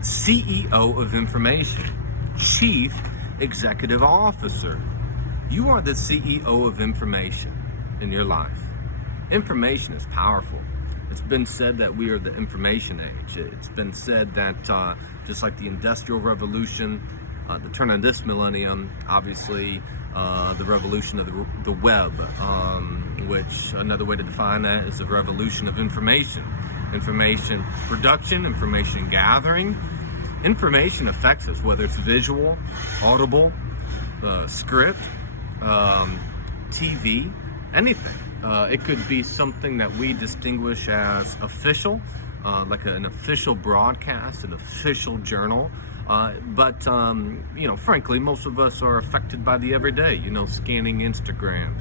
CEO of information, Chief Executive Officer. You are the CEO of information in your life. Information is powerful. It's been said that we are the information age. It's been said that just like the Industrial Revolution, the turn of this millennium, obviously the revolution of the web, which another way to define that is the revolution of information. Information production, information gathering. Information affects us, whether it's visual, audible, script, TV, anything. It could be something that we distinguish as official, like an official broadcast, an official journal. But frankly, most of us are affected by the everyday, scanning Instagram,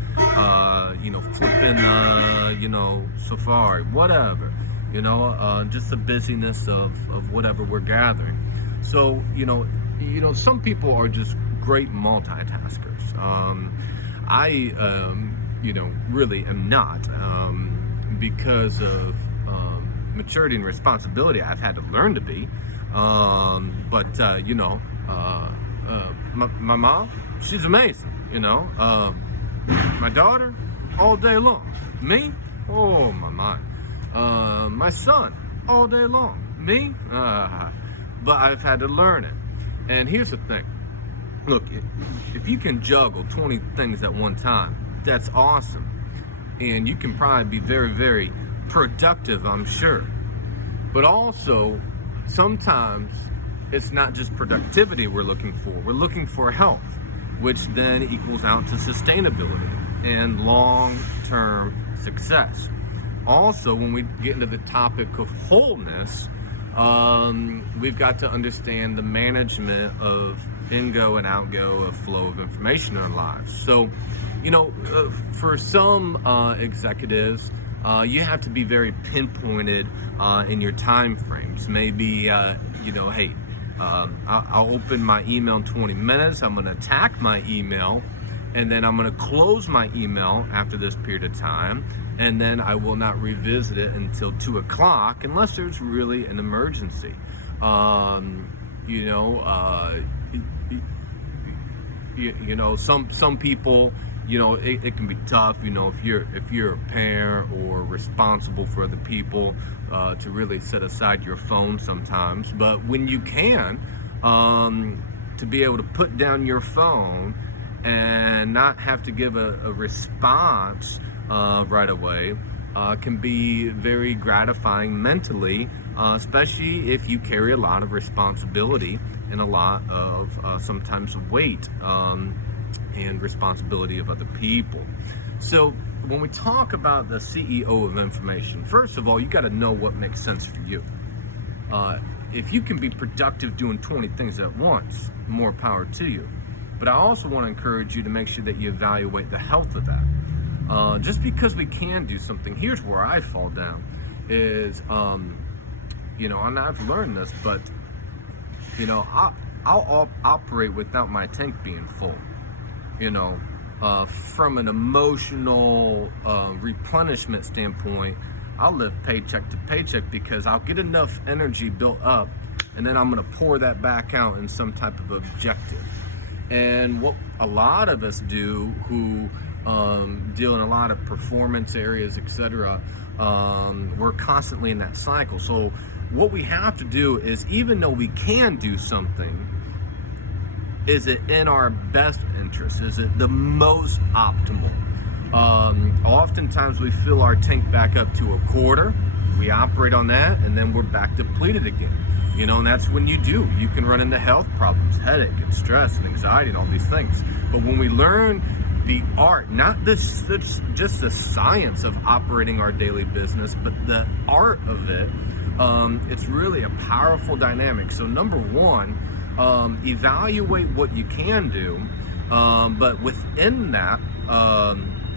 flipping, Safari, whatever, just the busyness of whatever we're gathering. So, some people are just great multitaskers. I really am not, because of maturity and responsibility. I've had to learn to be. My mom, she's amazing, my daughter, all day long. Me, oh my mind. My son, all day long. Me, but I've had to learn it. And here's the thing. Look, if you can juggle 20 things at one time, that's awesome. And you can probably be very, very productive, I'm sure. But also, sometimes it's not just productivity we're looking for. We're looking for health, which then equals out to sustainability and long-term success. Also, when we get into the topic of wholeness, we've got to understand the management of in-go and out-go of flow of information in our lives. So, for some executives, you have to be very pinpointed in your time frames. Maybe, I'll open my email in 20 minutes. I'm going to attack my email, and then I'm going to close my email after this period of time, and then I will not revisit it until 2 o'clock unless there's really an emergency. Some people, it can be tough, if you're a parent or responsible for other people, to really set aside your phone sometimes. But when you can, to be able to put down your phone and not have to give a response right away, can be very gratifying mentally, especially if you carry a lot of responsibility and a lot of sometimes weight and responsibility of other people. So when we talk about the CEO of information, first of all, you got to know what makes sense for you. If you can be productive doing 20 things at once, more power to you. But I also want to encourage you to make sure that you evaluate the health of that. Just because we can do something, here's where I fall down, is, and I've learned this, but, I'll operate without my tank being full. From an emotional replenishment standpoint, I'll live paycheck to paycheck because I'll get enough energy built up, and then I'm going to pour that back out in some type of objective. And what a lot of us do who deal in a lot of performance areas, etc., we're constantly in that cycle. So what we have to do is, even though we can do something, is it in our best interest? Is it the most optimal? Oftentimes we fill our tank back up to a quarter, we operate on that, and then we're back depleted again. And that's when you can run into health problems, headache and stress and anxiety and all these things. But when we learn the art, not just the science of operating our daily business, but the art of it, it's really a powerful dynamic. So number one, evaluate what you can do, but within that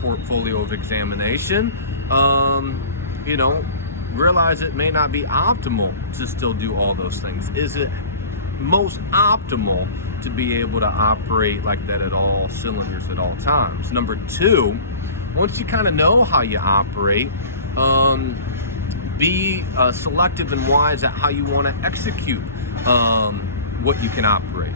portfolio of examination, realize it may not be optimal to still do all those things. Is it most optimal to be able to operate like that at all cylinders at all times? Number two, once you kind of know how you operate, be selective and wise at how you want to execute what you can operate.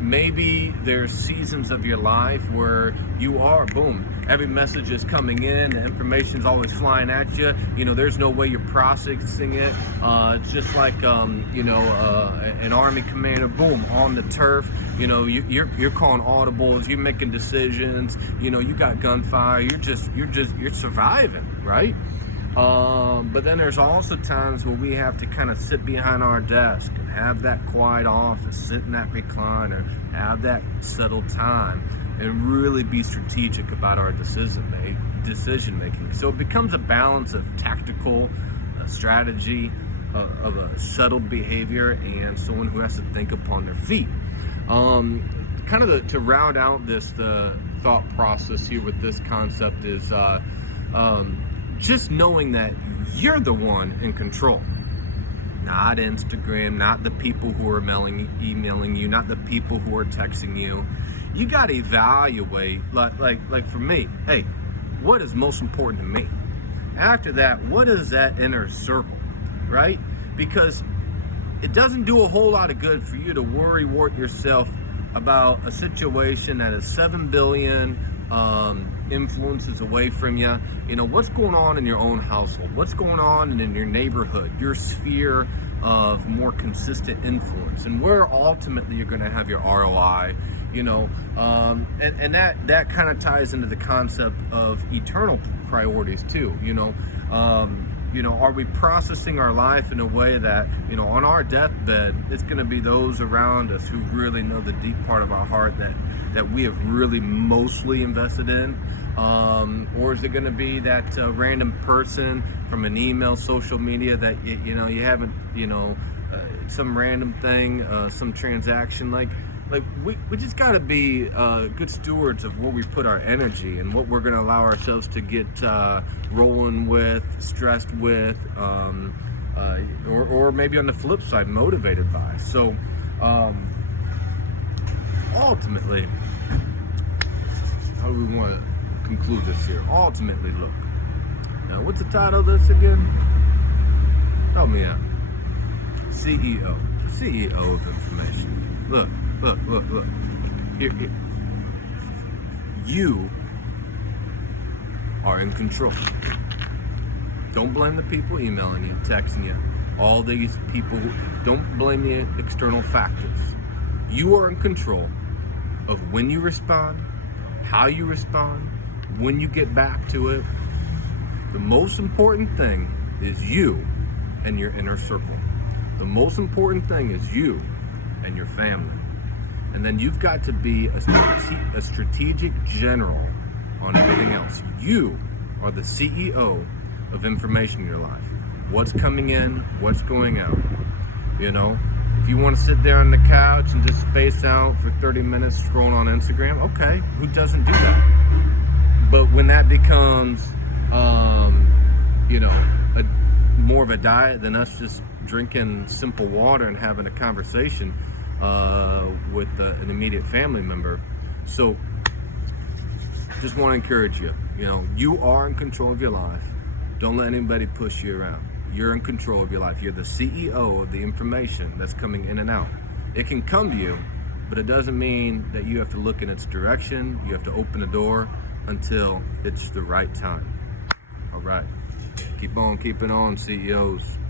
Maybe there's seasons of your life where you are, boom, every message is coming in, the information's always flying at you. There's no way you're processing it. It's just like, an army commander, boom, on the turf. You're calling audibles, you're making decisions. You got gunfire. You're surviving, right? But then there's also times where we have to kind of sit behind our desk and have that quiet office, sit in that recliner, have that settled time, and really be strategic about our decision making. So it becomes a balance of tactical strategy, of a settled behavior, and someone who has to think upon their feet. To round out this thought process here with this concept is just knowing that you're the one in control, not Instagram, not the people who are emailing you, not the people who are texting you. You got to evaluate, like for me, hey, what is most important to me? After that, what is that inner circle, right? Because it doesn't do a whole lot of good for you to worry-wart yourself about a situation that is 7 billion influences away from you. What's going on in your own household? What's going on in your neighborhood, your sphere of more consistent influence, and where ultimately you're going to have your ROI. And that kind of ties into the concept of eternal priorities too. Are we processing our life in a way that, on our deathbed, it's going to be those around us who really know the deep part of our heart that we have really mostly invested in? Or is it going to be that random person from an email, social media that, you haven't, some random thing, some transaction, we just got to be good stewards of where we put our energy and what we're going to allow ourselves to get rolling with, stressed with, or maybe on the flip side, motivated by. So ultimately, how do we want to conclude this here? Ultimately, look. Now, what's the title of this again? Help me out. CEO of information. Look. Here. You are in control. Don't blame the people emailing you, texting you. All these people, don't blame the external factors. You are in control of when you respond, how you respond, when you get back to it. The most important thing is you and your inner circle. The most important thing is you and your family. And then you've got to be a strategic general on everything else. You are the CEO of information in your life. What's coming in, what's going out. If you want to sit there on the couch and just space out for 30 minutes scrolling on Instagram, okay, who doesn't do that? But when that becomes, more of a diet than us just drinking simple water and having a conversation with an immediate family member. So just want to encourage you, you are in control of your life. Don't let anybody push you around. You're in control of your life. You're the CEO of the information that's coming in and out. It can come to you, but it doesn't mean that you have to look in its direction. You have to open the door until it's the right time. All right. Keep on keeping on, CEOs.